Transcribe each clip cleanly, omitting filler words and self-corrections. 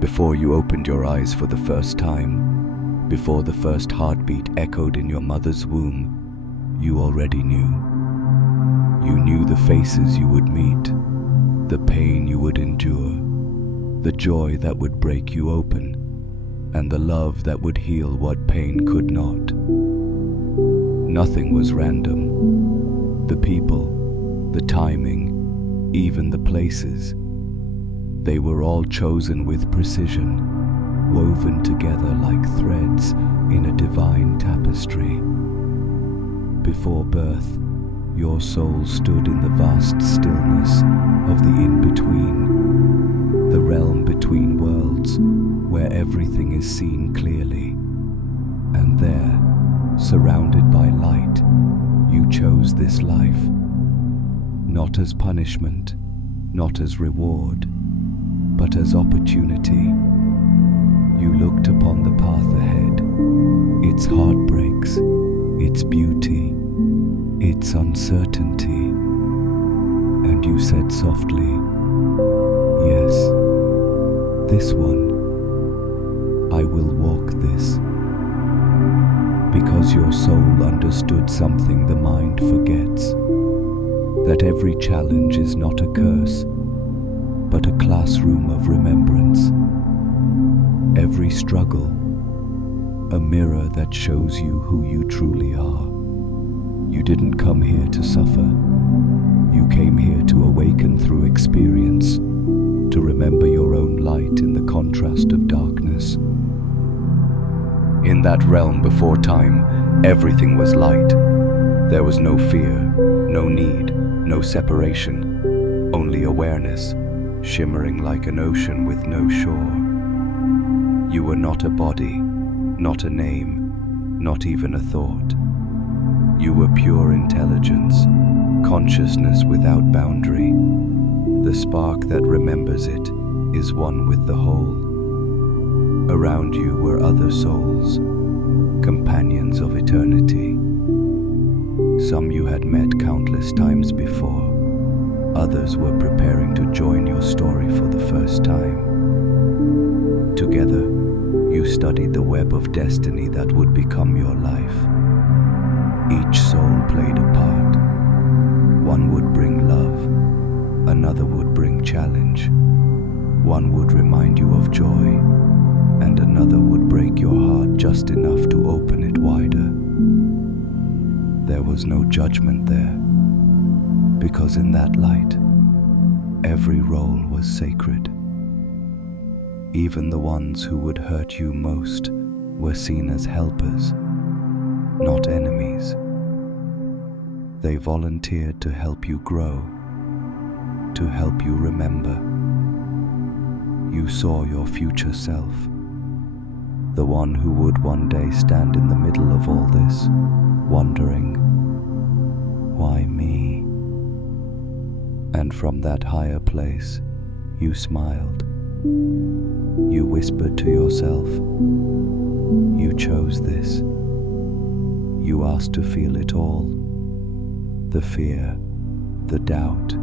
Before you opened your eyes for the first time, before the first heartbeat echoed in your mother's womb, you already knew. You knew the faces you would meet, the pain you would endure, the joy that would break you open, and the love that would heal what pain could not. Nothing was random. The people, the timing, even the places, they were all chosen with precision, woven together like threads in a divine tapestry. Before birth, your soul stood in the vast stillness of the in-between, the realm between worlds where everything is seen clearly. And there, surrounded by light, you chose this life, not as punishment, not as reward, but as opportunity. You looked upon the path ahead, its heartbreaks, its beauty, its uncertainty, and you said softly, "Yes, this one, I will walk this." Because your soul understood something the mind forgets, that every challenge is not a curse, but a classroom of remembrance. Every struggle, a mirror that shows you who you truly are. You didn't come here to suffer. You came here to awaken through experience, to remember your own light in the contrast of darkness. In that realm before time, everything was light. There was no fear, no need, no separation, only awareness, shimmering like an ocean with no shore. You were not a body, not a name, not even a thought. You were pure intelligence, consciousness without boundary. The spark that remembers it is one with the whole. Around you were other souls, companions of eternity. Some you had met countless times before. Others were preparing to join your story for the first time. Together, you studied the web of destiny that would become your life. Each soul played a part. One would bring love, another would bring challenge. One would remind you of joy, and another would break your heart just enough to open it wider. There was no judgment there, because in that light, every role was sacred. Even the ones who would hurt you most were seen as helpers, not enemies. They volunteered to help you grow, to help you remember. You saw your future self, the one who would one day stand in the middle of all this, wondering, why me? And from that higher place, you smiled. You whispered to yourself, you chose this. You asked to feel it all, the fear, the doubt,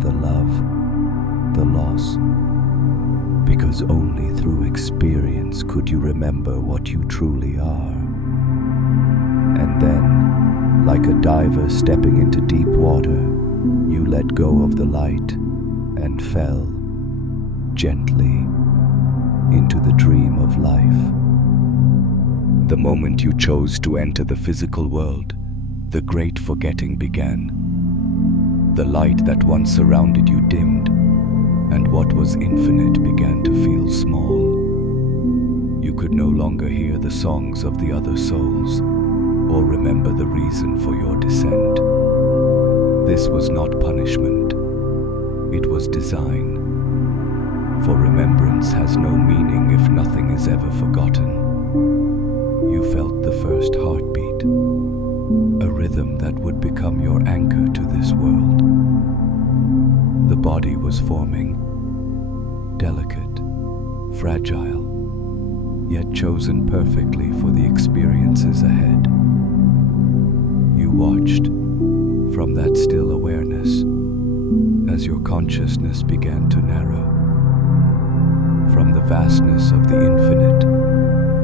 the love, the loss, because only through experience could you remember what you truly are. And then, like a diver stepping into deep water, you let go of the light and fell, gently, into the dream of life. The moment you chose to enter the physical world, the great forgetting began. The light that once surrounded you dimmed, and what was infinite began to feel small. You could no longer hear the songs of the other souls, or remember the reason for your descent. This was not punishment, it was design. For remembrance has no meaning if nothing is ever forgotten. You felt the first heartbeat, a rhythm that would become your anchor to this world. The body was forming, delicate, fragile, yet chosen perfectly for the experiences ahead. You watched, from that still awareness, as your consciousness began to narrow. from the vastness of the infinite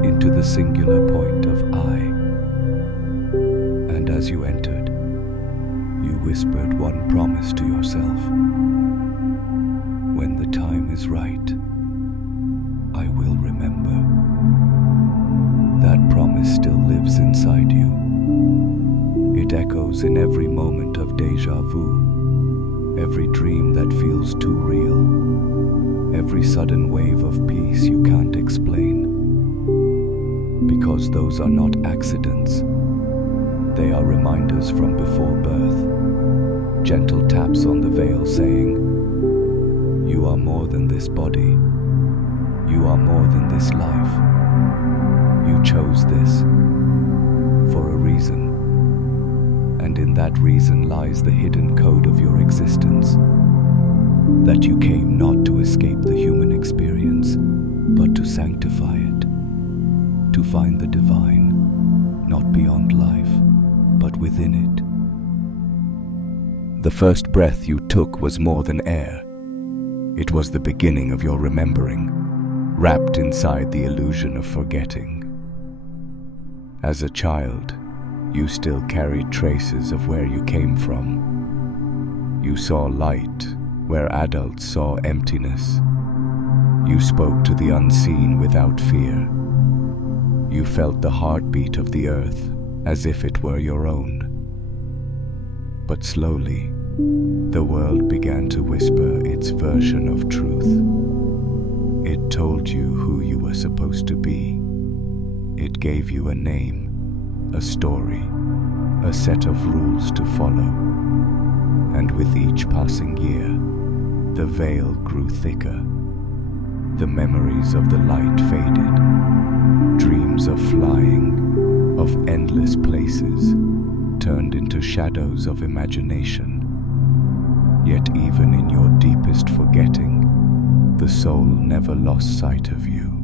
into the singular point of I. And as you entered, you whispered one promise to yourself. When the time is right, I will remember. That promise still lives inside you. It echoes in every moment of déjà vu, every dream that feels too real, every sudden wave of peace you can't explain. Because those are not accidents. They are reminders from before birth, gentle taps on the veil saying, you are more than this body. You are more than this life. You chose this for a reason. And in that reason lies the hidden code of your existence. That you came not to escape the human experience, but to sanctify it. To find the divine, not beyond life, but within it. The first breath you took was more than air. It was the beginning of your remembering, wrapped inside the illusion of forgetting. As a child, you still carried traces of where you came from. You saw light where adults saw emptiness. You spoke to the unseen without fear. You felt the heartbeat of the earth as if it were your own. But slowly, the world began to whisper its version of truth. It told you who you were supposed to be. It gave you a name, a story, a set of rules to follow. And with each passing year, the veil grew thicker. The memories of the light faded. Dreams of flying, of endless places, turned into shadows of imagination. Yet even in your deepest forgetting, the soul never lost sight of you.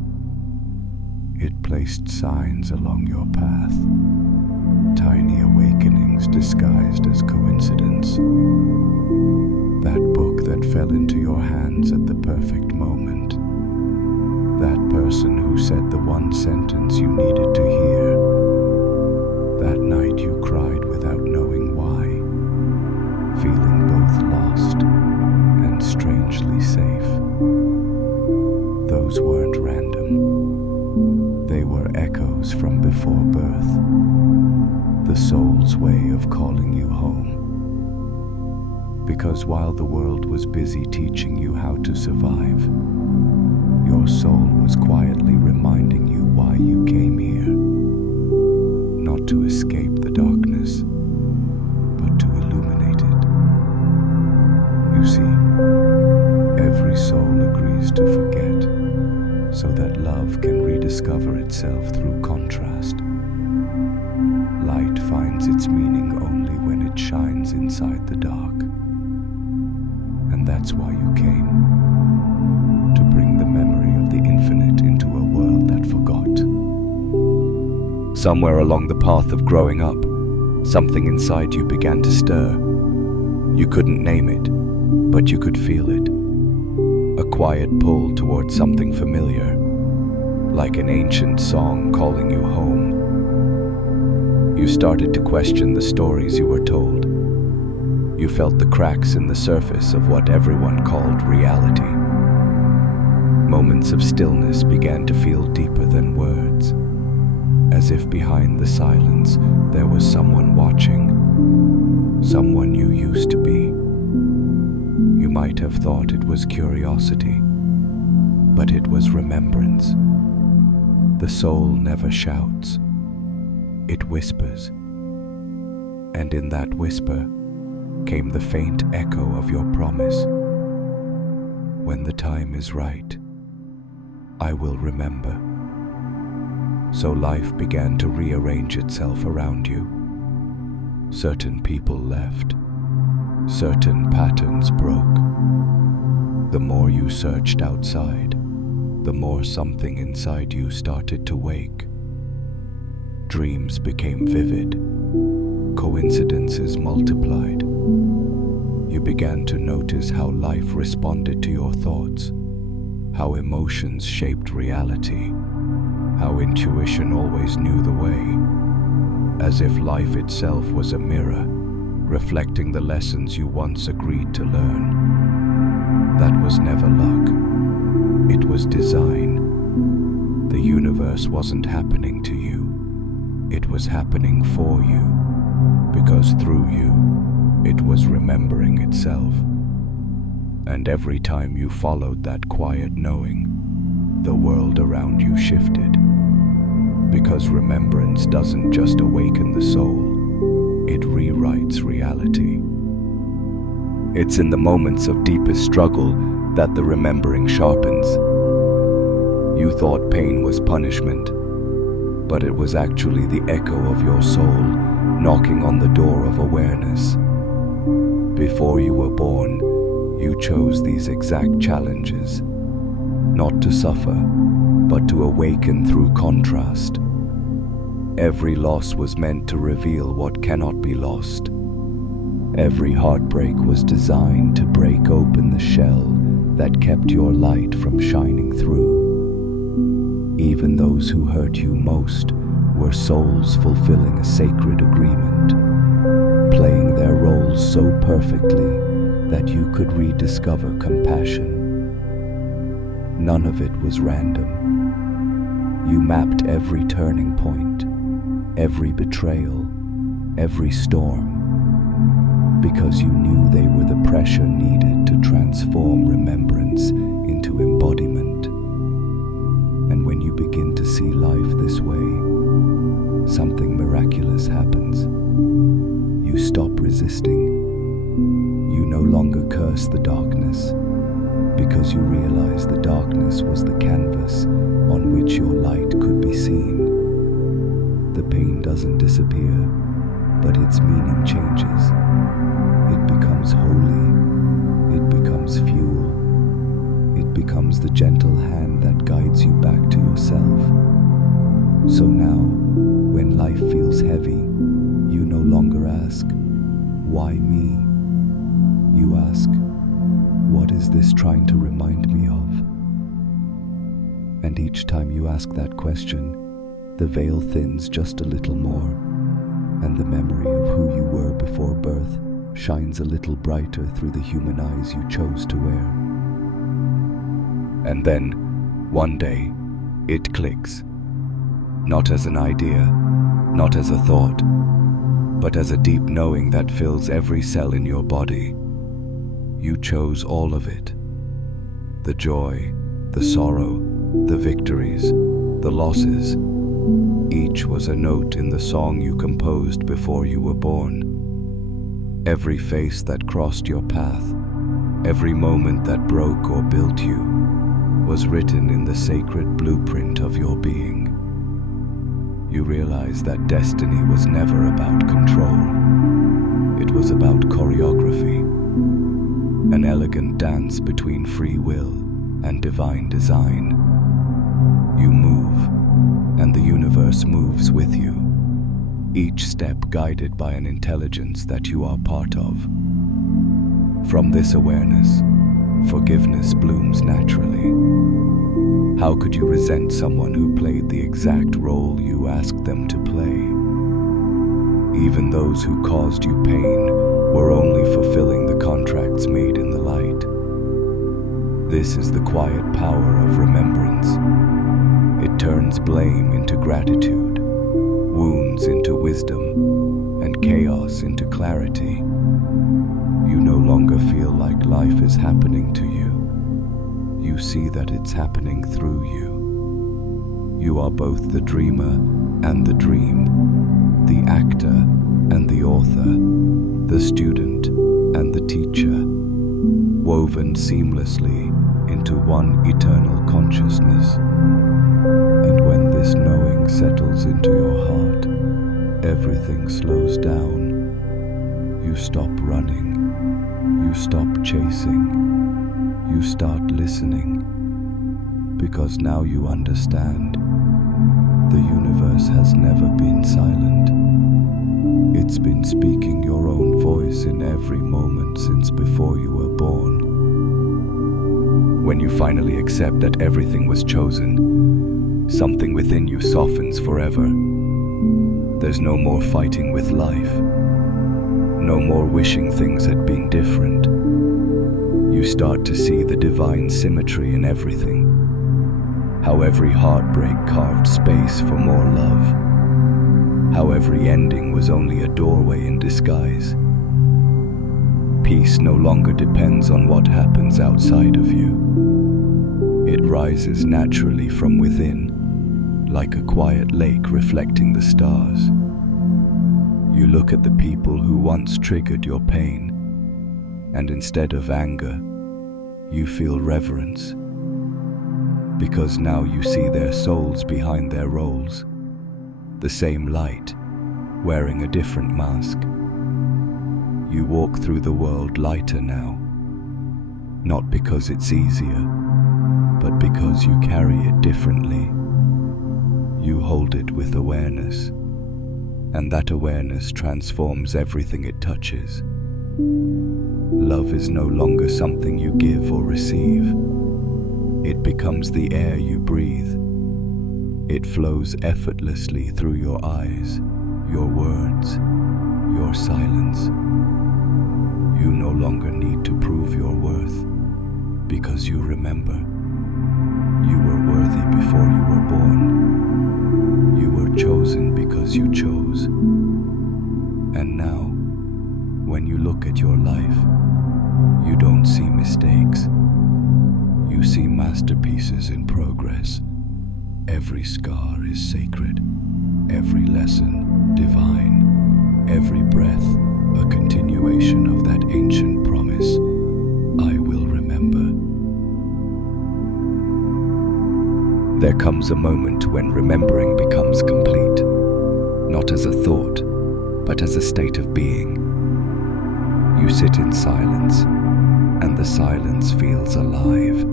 It placed signs along your path, tiny awakenings disguised as coincidence. That book that fell into your hands at the perfect moment. That person who said the one sentence you needed to hear. That night you cried without knowing why, feeling both lost and strangely safe. Those weren't random. They were echoes from before birth, the soul's way of calling you home. Because while the world was busy teaching you how to survive, your soul was quietly reminding you why you came here. Not to escape the darkness, but to illuminate it. You see, every soul agrees to forget, so that love can rediscover itself through contrast. Light finds its meaning only when it shines inside the dark. And that's why you came, to bring the memory of the infinite into a world that forgot. Somewhere along the path of growing up, something inside you began to stir. You couldn't name it, but you could feel it. A quiet pull towards something familiar, like an ancient song calling you home. You started to question the stories you were told. You felt the cracks in the surface of what everyone called reality. Moments of stillness began to feel deeper than words, as if behind the silence there was someone watching, someone you used to be. You might have thought it was curiosity, but it was remembrance. The soul never shouts, it whispers. And in that whisper came the faint echo of your promise. When the time is right, I will remember. So life began to rearrange itself around you. Certain people left. Certain patterns broke. The more you searched outside, the more something inside you started to wake. Dreams became vivid. Coincidences multiplied. You began to notice how life responded to your thoughts, how emotions shaped reality, how intuition always knew the way, as if life itself was a mirror, reflecting the lessons you once agreed to learn. That was never luck. It was design. The universe wasn't happening to you. It was happening for you, because through you, it was remembering itself. And every time you followed that quiet knowing, the world around you shifted. Because remembrance doesn't just awaken the soul, it rewrites reality. It's in the moments of deepest struggle that the remembering sharpens. You thought pain was punishment, but it was actually the echo of your soul knocking on the door of awareness. Before you were born, you chose these exact challenges, not to suffer, but to awaken through contrast. Every loss was meant to reveal what cannot be lost. Every heartbreak was designed to break open the shell that kept your light from shining through. Even those who hurt you most were souls fulfilling a sacred agreement, playing their roles so perfectly that you could rediscover compassion. None of it was random. You mapped every turning point, every betrayal, every storm, because you knew they were the pressure needed to transform remembrance into embodiment. And when you begin to see life this way, something miraculous happens. You stop resisting. You no longer curse the darkness, because you realize the darkness was the canvas on which your light could be seen. The pain doesn't disappear, but its meaning changes. It becomes holy. It becomes fuel. It becomes the gentle hand that guides you back to yourself. So now, when life feels heavy, you no longer ask, "Why me?" You ask, "What is this trying to remind me of?" And each time you ask that question, the veil thins just a little more, and the memory of who you were before birth shines a little brighter through the human eyes you chose to wear. And then, one day, it clicks. Not as an idea, not as a thought, but as a deep knowing that fills every cell in your body. You chose all of it. The joy, the sorrow, the victories, the losses. Each was a note in the song you composed before you were born. Every face that crossed your path, every moment that broke or built you, was written in the sacred blueprint of your being. You realized that destiny was never about control. It was about choreography, an elegant dance between free will and divine design. You move, and the universe moves with you, each step guided by an intelligence that you are part of. From this awareness, forgiveness blooms naturally. How could you resent someone who played the exact role you asked them to play? Even those who caused you pain were only fulfilling the contracts made in the light. This is the quiet power of remembrance. It turns blame into gratitude, wounds into wisdom, and chaos into clarity. You no longer feel like life is happening to you. You see that it's happening through you. You are both the dreamer and the dream, the actor and the author, the student and the teacher, woven seamlessly into one eternal consciousness. And when this knowing settles into your heart, everything slows down. You stop running. You stop chasing. You start listening. Because now you understand. The universe has never been silent. It's been speaking your own voice in every moment since before you were born. When you finally accept that everything was chosen, something within you softens forever. There's no more fighting with life, no more wishing things had been different. You start to see the divine symmetry in everything, how every heartbreak carved space for more love, how every ending was only a doorway in disguise. Peace no longer depends on what happens outside of you. It rises naturally from within, like a quiet lake reflecting the stars. You look at the people who once triggered your pain, and instead of anger, you feel reverence. Because now you see their souls behind their roles, the same light, wearing a different mask. You walk through the world lighter now, not because it's easier, but because you carry it differently. You hold it with awareness, and that awareness transforms everything it touches. Love is no longer something you give or receive. It becomes the air you breathe. It flows effortlessly through your eyes, your words, your silence. You no longer need to prove your worth, because you remember. You were worthy before you were born. You were chosen because you chose. And now, when you look at your life, you don't see mistakes. You see masterpieces in progress. Every scar is sacred, every lesson divine, every breath a continuation of that ancient promise, I will remember. There comes a moment when remembering becomes complete, not as a thought, but as a state of being. You sit in silence, and the silence feels alive.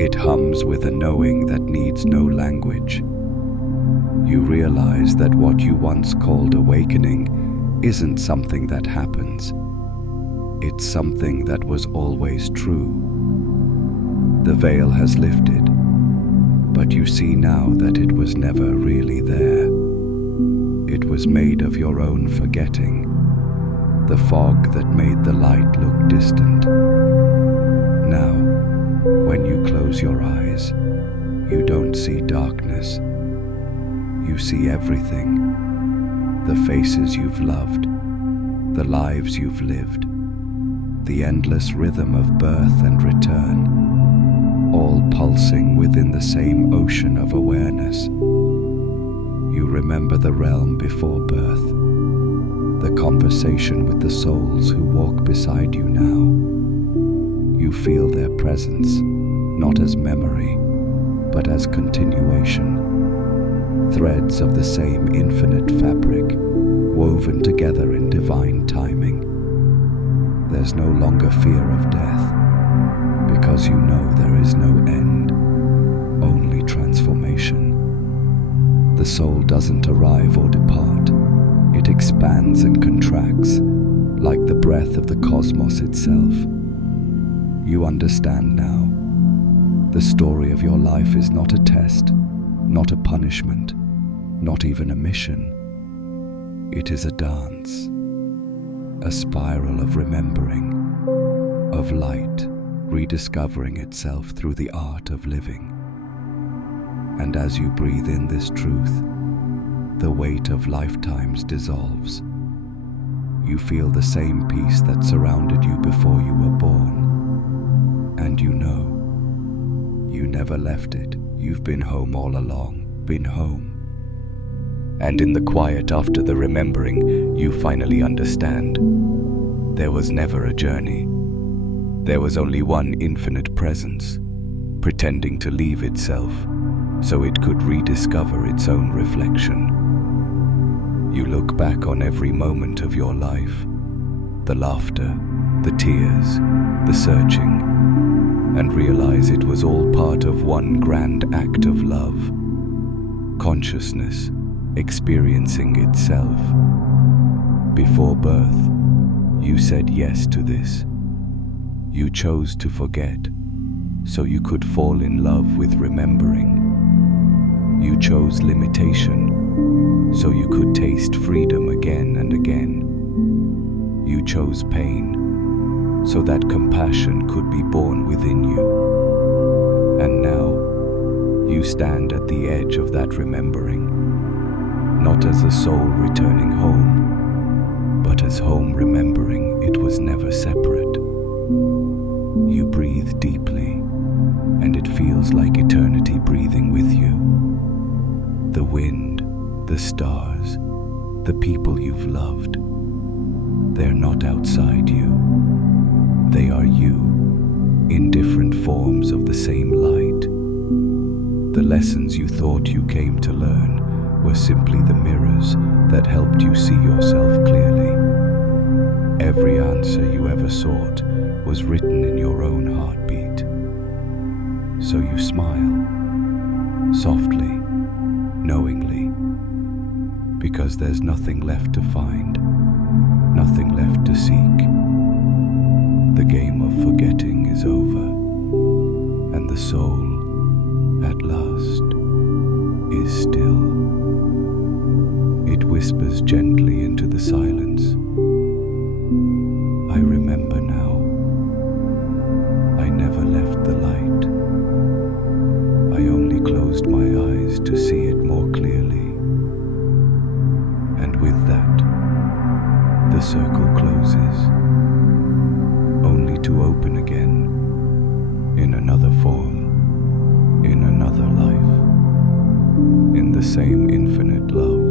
It hums with a knowing that needs no language. You realize that what you once called awakening isn't something that happens. It's something that was always true. The veil has lifted, but you see now that it was never really there. It was made of your own forgetting, the fog that made the light look distant. Now, when you close your eyes, you don't see darkness. You see everything. The faces you've loved, the lives you've lived, the endless rhythm of birth and return, all pulsing within the same ocean of awareness. You remember the realm before birth, the conversation with the souls who walk beside you now. You feel their presence, not as memory, but as continuation. Threads of the same infinite fabric, woven together in divine timing. There's no longer fear of death, because you know there is no end, only transformation. The soul doesn't arrive or depart. It expands and contracts, like the breath of the cosmos itself. You understand now. The story of your life is not a test, not a punishment, not even a mission. It is a dance, a spiral of remembering, of light rediscovering itself through the art of living. And as you breathe in this truth, the weight of lifetimes dissolves. You feel the same peace that surrounded you before you were born. And you know, you never left it. You've been home all along, been home. And in the quiet after the remembering, you finally understand. There was never a journey. There was only one infinite presence, pretending to leave itself, so it could rediscover its own reflection. You look back on every moment of your life, the laughter, the tears, the searching, and realize it was all part of one grand act of love. Consciousness experiencing itself. Before birth, you said yes to this. You chose to forget, so you could fall in love with remembering. You chose limitation, so you could taste freedom again and again. You chose pain, so that compassion could be born within you. And now, you stand at the edge of that remembering, not as a soul returning home, but as home remembering it was never separate. You breathe deeply, and it feels like eternity breathing with you. The wind, the stars, the people you've loved, they're not outside you. They are you, in different forms of the same light. The lessons you thought you came to learn were simply the mirrors that helped you see yourself clearly. Every answer you ever sought was written in your own heartbeat. So you smile, softly, knowingly, because there's nothing left to find, nothing left to seek. The game of forgetting is over, and the soul, at last, is still. It whispers gently into the silence. I remember now. I never left the light. I only closed my eyes to see it more clearly. And with that, the circle closes, only to open again, in another form, in another life, in the same infinite love.